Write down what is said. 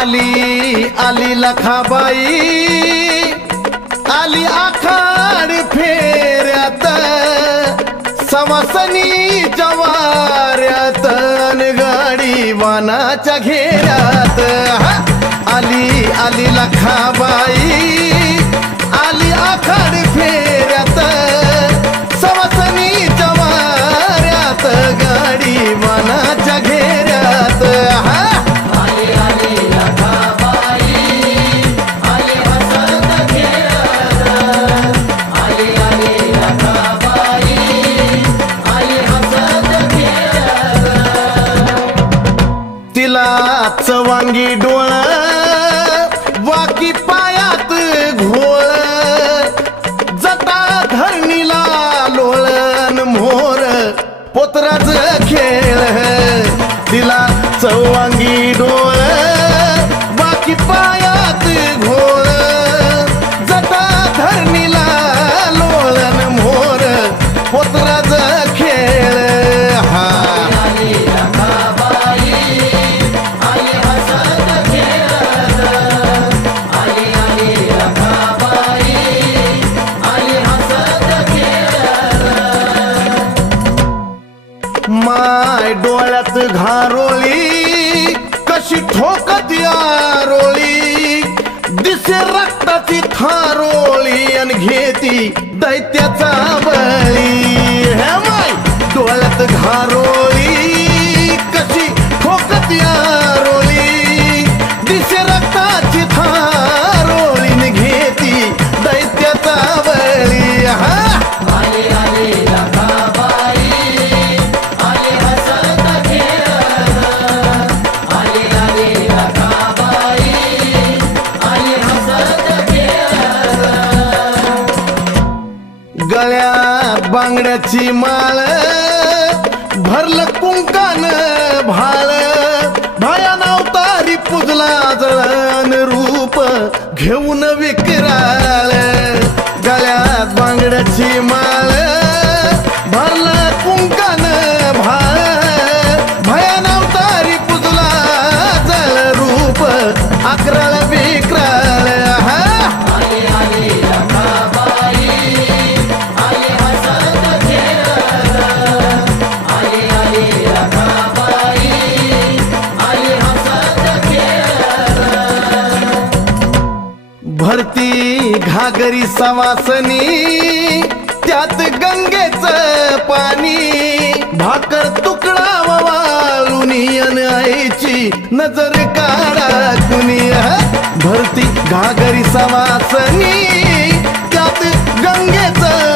आली आली लखाबाई आली आखाड फेऱ्यात सवासनी जवाऱ्यात गाडी वानाच्या घेऱ्यात आली आली लखाबाई आली आखाड फेऱ्यात सवासनी जवाऱ्यात गाडी वानाच्या घेऱ्यात चवांगी डोळ वाकी पायात घोळ जटा धरणीला लोळण मोर पोतराज खेळ तिला चवांगी डोळ वाकी पायात घोळ जटा धरणीला लोळण मोर पोतराज खेळ माय डोळ्यात घारोळी कशी ठोकत या रोळी दिसे रक्ताची थारोळी अन घेती दैत्याचा बळी हे माय डोळ्यात घारोळी कशी ठोकत या रोळी दिसे रक्ताची थारोळी न घेती दैत्याचा बळी हा गळ्यात बांगड्याची माळ भरलं कुंकान भाळ भयान अवतारी पुजला जळण रूप घेऊन विक्राळ गळ्यात बांगड्याची माळ भरलं कुंकान भाळ भयान अवतारी पुजला जळ रूप अकराळ विक्राळ भरती घागरी सवासनी त्यात गंगेचं पाणी भाकर तुकडा वाळुनी अन आईची नजर काढा कुणी भरती घागरी सवासनी त्यात गंगेचं